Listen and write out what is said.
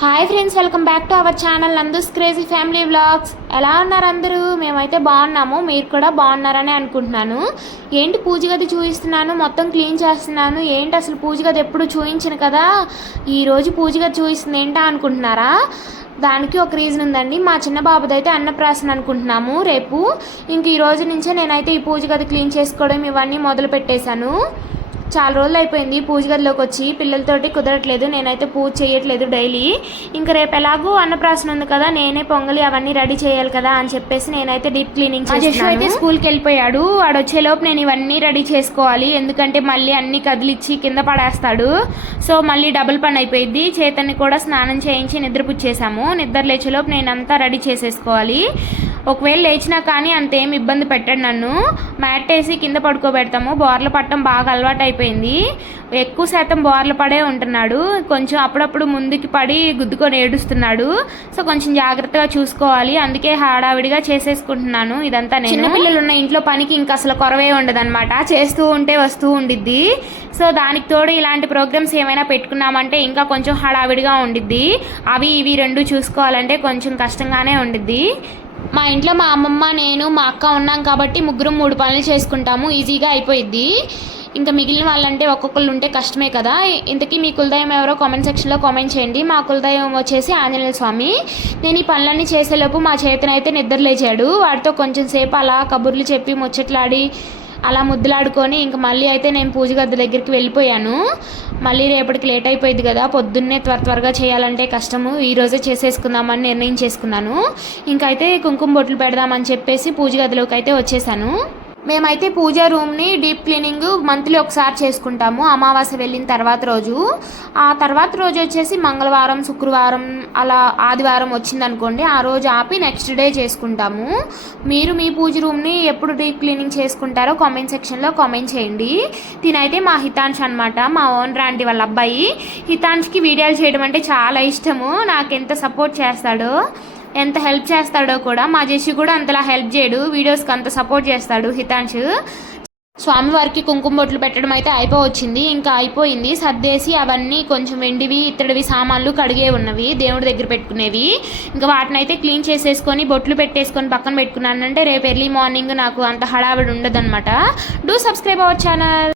Hi friends welcome back to our channel Nandu's crazy family vlogs ఎలా ఉన్నారు అందరూ? మేమైతే బాగున్నాము. మీరు కూడా బాగున్నారని అనుకుంటున్నాను. ఏంటి పూజ గది చూపిస్తున్నాను? మొత్తం క్లీన్ చేస్తున్నాను. ఏంటి అసలు పూజ గది ఎప్పుడు చూపించను కదా? ఈరోజు పూజ గది చూపిస్తుంది ఏంటా అనుకుంటున్నారా? దానికి ఒక రీజన్ ఉందండి. మా చిన్న బాబుది అయితే అన్నప్రాసన అనుకుంటున్నాము రేపు. ఇంక ఈ రోజు నుంచే నేనైతే ఈ పూజ గది క్లీన్ చేసుకోవడం ఇవన్నీ మొదలు పెట్టేశాను చాలా రోజులు అయిపోయింది పూజ గదిలోకి వచ్చి. పిల్లలతోటి కుదరట్లేదు నేనైతే పూజ చేయట్లేదు డైలీ. ఇంకా రేపు ఎలాగో అన్నప్రాసన ఉంది కదా నేనే పొంగలి అవన్నీ రెడీ చేయాలి కదా అని చెప్పేసి నేనైతే డీప్ క్లీనింగ్ అయితే స్కూల్కి వెళ్ళిపోయాడు. వాడు వచ్చేలోపు నేను ఇవన్నీ రెడీ చేసుకోవాలి. ఎందుకంటే మళ్ళీ అన్ని కదిలిచ్చి కింద పడేస్తాడు. సో మళ్ళీ డబుల్ పని అయిపోయింది చేతన్ని కూడా స్నానం చేయించి నిద్రపుచ్చేసాము. నిద్ర లేచేలోపు నేను అంతా రెడీ చేసేసుకోవాలి. ఒకవేళ లేచినా కానీ అంతేం ఇబ్బంది పెట్టండి నన్ను. మ్యాట్ వేసి కింద పడుకోబెడతాము. బోర్ల పట్టడం బాగా అలవాటు అయిపోయింది ఎక్కువ శాతం బోర్ల పడే ఉంటున్నాడు. కొంచెం అప్పుడప్పుడు ముందుకి పడి గుద్దుకొని ఏడుస్తున్నాడు. సో కొంచెం జాగ్రత్తగా చూసుకోవాలి. అందుకే హడావిడిగా చేసేసుకుంటున్నాను. ఇదంతా నేను. చిన్నపిల్లలు ఉన్న ఇంట్లో పనికి ఇంకా అసలు కొరవే ఉండదన్నమాట. చేస్తూ ఉంటే వస్తూ ఉండిద్ది. సో దానికి తోడు ఇలాంటి ప్రోగ్రామ్స్ ఏమైనా పెట్టుకున్నామంటే ఇంకా కొంచెం హడావిడిగా ఉండిద్ది. అవి ఇవి రెండు చూసుకోవాలంటే కొంచెం కష్టంగానే ఉండిద్ది. మా ఇంట్లో మా అమ్మమ్మ నేను మా అక్క ఉన్నాం కాబట్టి ముగ్గురు మూడు పనులు చేసుకుంటాము. ఈజీగా అయిపోయిద్ది. ఇంకా మిగిలిన వాళ్ళంటే ఒక్కొక్కళ్ళు ఉంటే కష్టమే కదా. ఇంతకీ మీ కులదయం ఎవరో కామెంట్ సెక్షన్లో కామెంట్ చేయండి. మా కులదయం వచ్చేసి ఆంజనేయ స్వామి. నేను ఈ పనులన్నీ చేసేలోపు మా చేతనైతే నిద్ర లేచాడు. వాడితో కొంచెం సేపు అలా కబుర్లు చెప్పి ముచ్చట్లాడి అలా ముద్దులాడుకొని ఇంక మళ్ళీ అయితే నేను పూజ గది దగ్గరికి వెళ్ళిపోయాను. మళ్ళీ రేపటికి లేట్ అయిపోయింది కదా పొద్దున్నే త్వర త్వరగా చేయాలంటే కష్టము. ఈరోజే చేసేసుకుందామని నిర్ణయం చేసుకున్నాను. ఇంకైతే కుంకుమ బొట్లు పెడదామని చెప్పేసి పూజ గదిలోకి అయితే వచ్చేసాను. మేమైతే పూజ రూమ్ని డీప్ క్లీనింగ్ మంత్లీ ఒకసారి చేసుకుంటాము అమావాస్య వెళ్ళిన తర్వాత రోజు. ఆ తర్వాత రోజు వచ్చేసి మంగళవారం శుక్రవారం అలా ఆదివారం వచ్చిందనుకోండి ఆ రోజు ఆపి నెక్స్ట్ డే చేసుకుంటాము. మీరు మీ పూజ రూమ్ని ఎప్పుడు డీప్ క్లీనింగ్ చేసుకుంటారో కామెంట్ సెక్షన్లో కామెంట్ చేయండి. తినైతే మా హితాంష్ అనమాట మా ఓన్ రాంటి వాళ్ళ అబ్బాయి. హితాంష్కి వీడియోలు చేయడం అంటే చాలా ఇష్టము నాకు ఎంత సపోర్ట్ చేస్తాడో. ఎంత హెల్ప్ చేస్తాడో కూడా మా జెసి కూడా అంతలా హెల్ప్ చేయడు. వీడియోస్కి అంత సపోర్ట్ చేస్తాడు హితాంష్ స్వామివారికి కుంకుమ బొట్లు పెట్టడం అయితే అయిపోవచ్చింది. ఇంకా అయిపోయింది. సర్దేసి అవన్నీ కొంచెం వెండివి ఇత్తడివి సామాన్లు కడిగే ఉన్నవి దేవుడి దగ్గర పెట్టుకునేవి. ఇంకా వాటిని అయితే క్లీన్ చేసేసుకొని బొట్లు పెట్టేసుకొని పక్కన పెట్టుకున్నానంటే రేపు ఎర్లీ మార్నింగ్ నాకు అంత హడావిడి ఉండదన్నమాట. Do subscribe our channel.